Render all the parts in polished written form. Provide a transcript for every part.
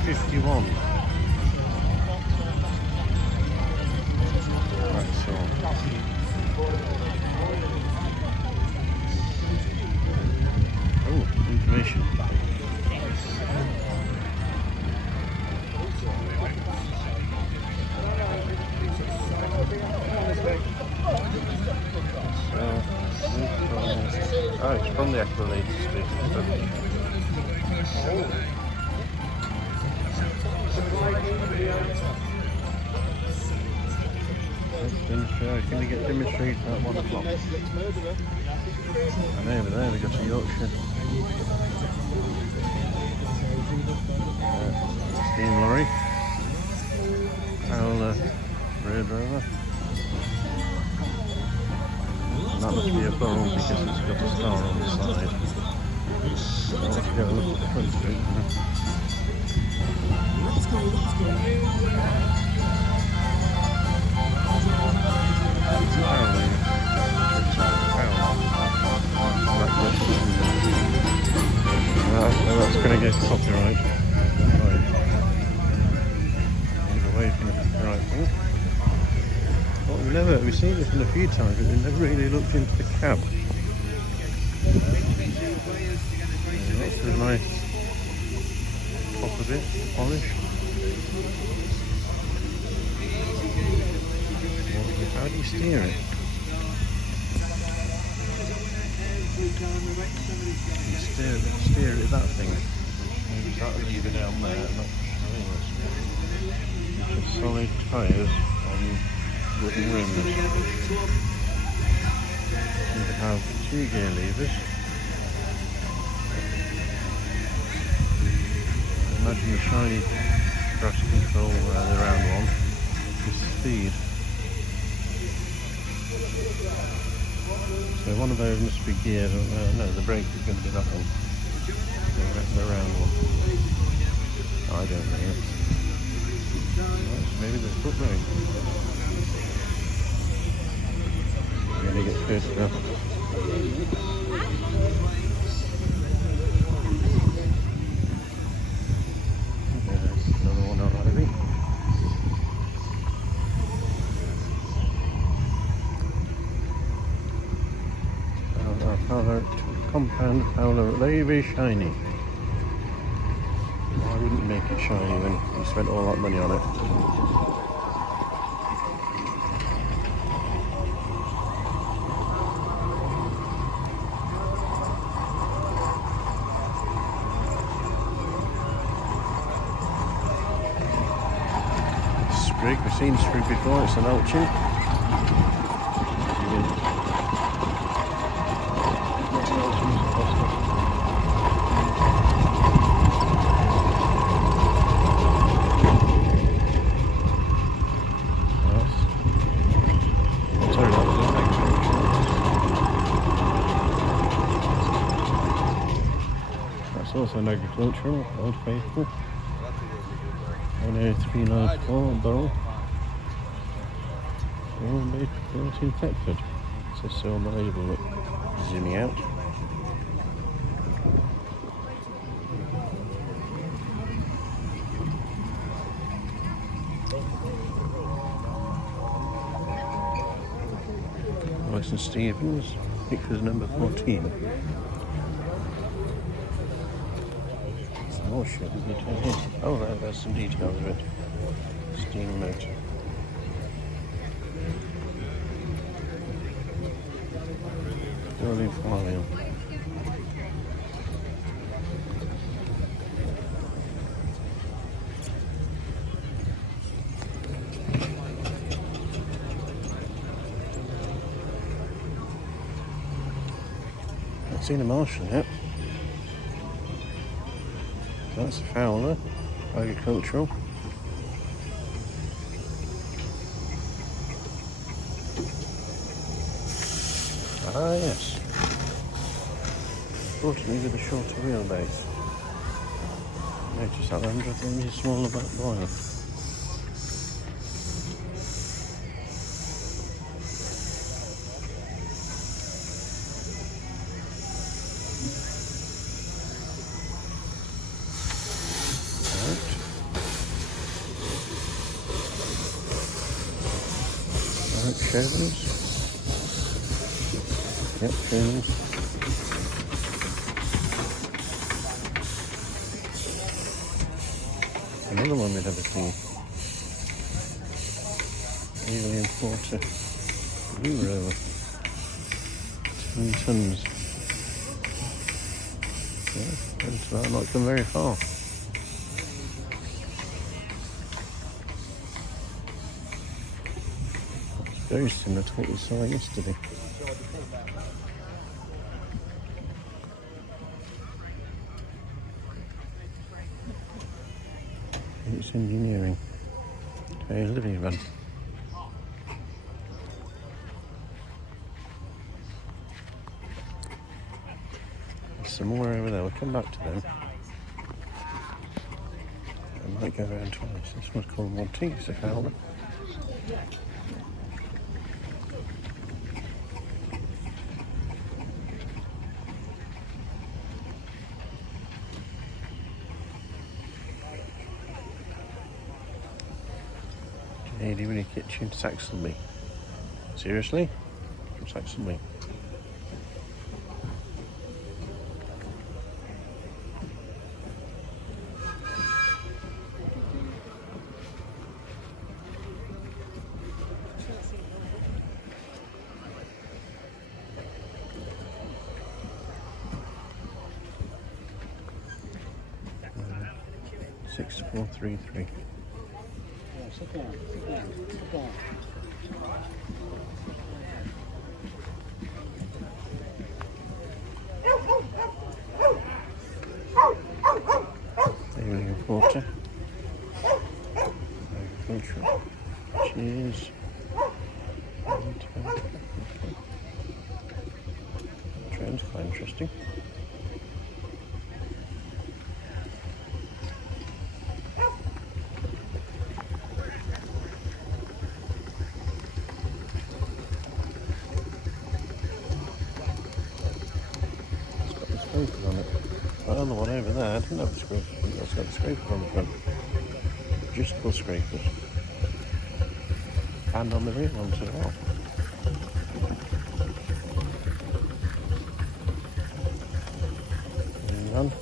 pt1. That's all. Oh, information. Oh, it's from the actual latest station. Can we get demonstrated at 1 o'clock? And over there we got a Yorkshire steam lorry, Howler Road Rover. And that must be a bowl because it's got a star on the side. I'll have to go and look at the front of it. That's going to get copyright. Move away from the copyright thing. Well, we've seen this in a few times, but we've never really looked into the cab. That's a nice top of it, polish. How do you steer it? Steer it that thing. Maybe that lever down there. I'm not sure. It's just solid tyres on wooden rims. You have 2 gear levers. Imagine the shiny brass control, the round one, is speed. So one of those must be geared. No, the brake is going to be that one. The round one. I don't know. Maybe the foot brake. I'm going to get photographed. Another one out of it. Howler compound Howler, very shiny. Why wouldn't you make it shiny when you spent all that money on it? Sprig, we've seen Sprig before, it's an Elchin. That's also an agricultural, Old Faithful. 10394 barrel. All made built in Thetford. It says so on the label, but zooming out. St Stephen's, pictures number 14. Oh shit, oh there's some details of it. Steam motor. Rolling flywheel. Not seen a Marshall yet. That's a Fowler, agricultural. Ah yes. Fortunately with a shorter wheelbase. Notice that end, I think it's a smaller back boiler. Right. Shermans. Yep, Shermans. Another one we'd never seen. Alien Porter. Euro. 10 tons. Yeah, that's not come very far. Very similar to what we saw yesterday. It's engineering. Okay, living run. There's some more over there. We'll come back to them. I might go around twice. This one's called Maltese, I found it. Canadian Kitchen, Saxonby. Seriously? From Saxonby. Uh, 6433. Sit down, sit down, sit down. Alien Porter. Agricultural. Cheese. Train's quite interesting. Scraper on it. That other one over there didn't have the scraper. That's got the scraper on the front. Adjustable scrapers. And on the rear ones as well. One.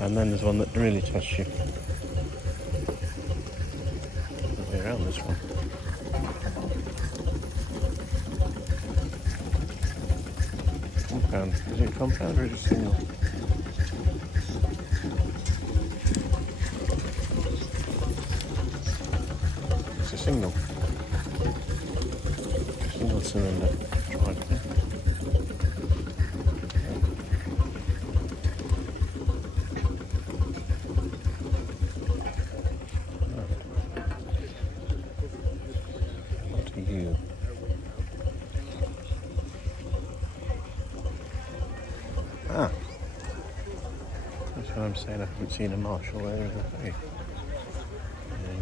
And then there's one that really tests you. The way around this one. Compound. Is it compound or is it single? It's a single. Single cylinder. Right. What are you? Ah, that's what I'm saying. I haven't seen a marshal there in the day.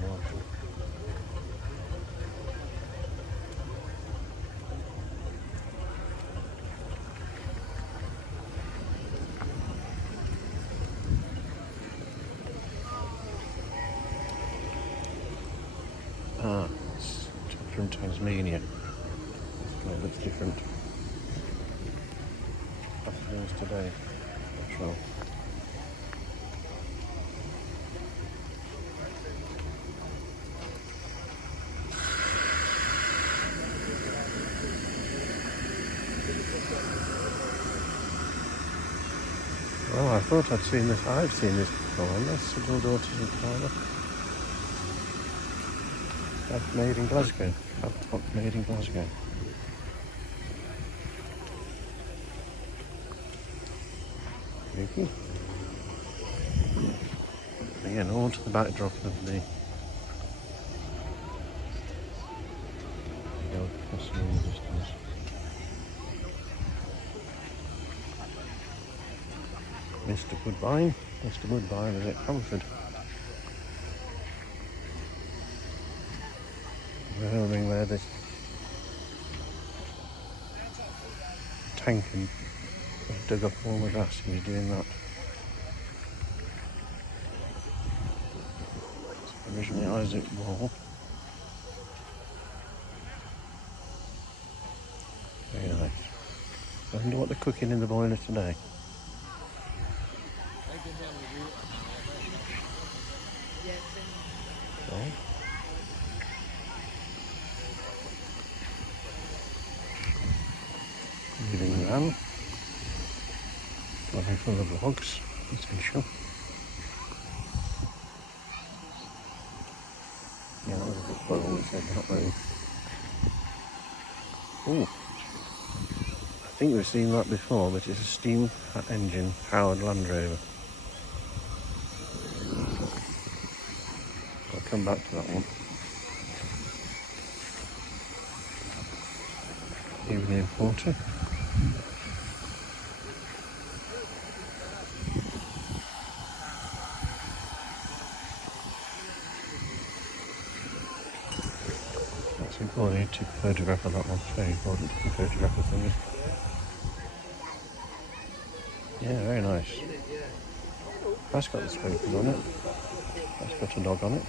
Marshal. Ah, it's from Tasmania. Oh, it looks different. Afternoons today. Patrol. Well, I thought I'd seen this. I've seen this before. And that's the Little Daughters of Tyler. That's made in Glasgow. That's made in Glasgow. Beautiful. Again, all to the backdrop of the Belvoir Castle in the distance. Mr. Woodbine. Mr. Woodbine is at Comfort. We're hoping where the tank and dug up all the gas. He was doing that. Originally Isaac Wall. Very nice. I wonder what they're cooking in the boiler today. Oh. Living room. Looking full of logs, potential. Yeah, that was a bit well, we said not really. Oh, I think we've seen that before, but it's a steam engine powered Land Rover. I'll come back to that one. Evening water. That's important. I need to photograph of that one. It's very important to photograph of things. Yeah, very nice. That's got the sprinklers on it. That's got a dog on it.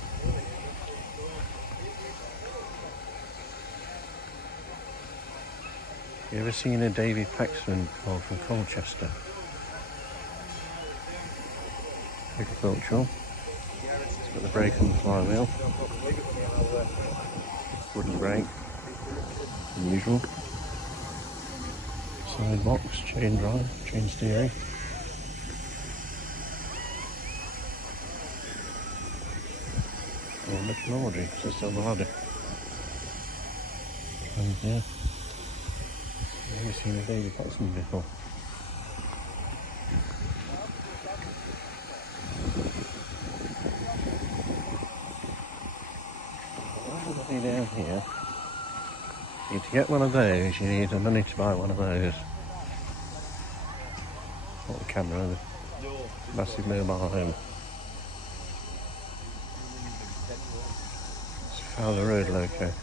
You ever seen a Davy Paxman dog from Colchester? Agricultural. It's got the brake and the flywheel. Wooden brake. Unusual. Side box, chain drive, chain steering. Oh, little Audrey, just on the ladder. And yeah, I've never seen a Davy Paxman before. Down here, to get one of those, you need the money to buy one of those. Not the camera, the massive mobile home. It's Fowler Road loco.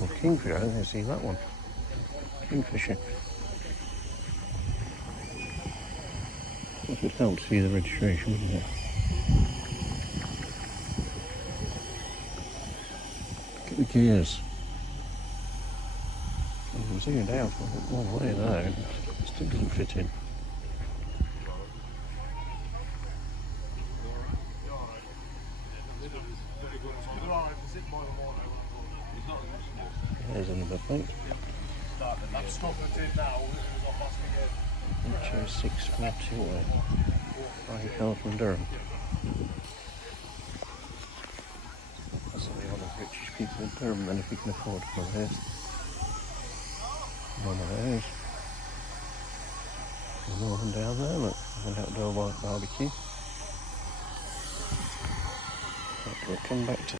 Well, Kingfisher, I haven't seen that one. Kingfisher. It would help see the registration, wouldn't it? Look at the gears. I'm zoomed out one way there. It still doesn't fit in. There's another plate. Lincolnshire 642. Highfield from Durham. That's only one of the richest people in Durham, then, if you can afford one of those. One of those. Another one down there, look, an outdoor barbecue. Right, we'll come back to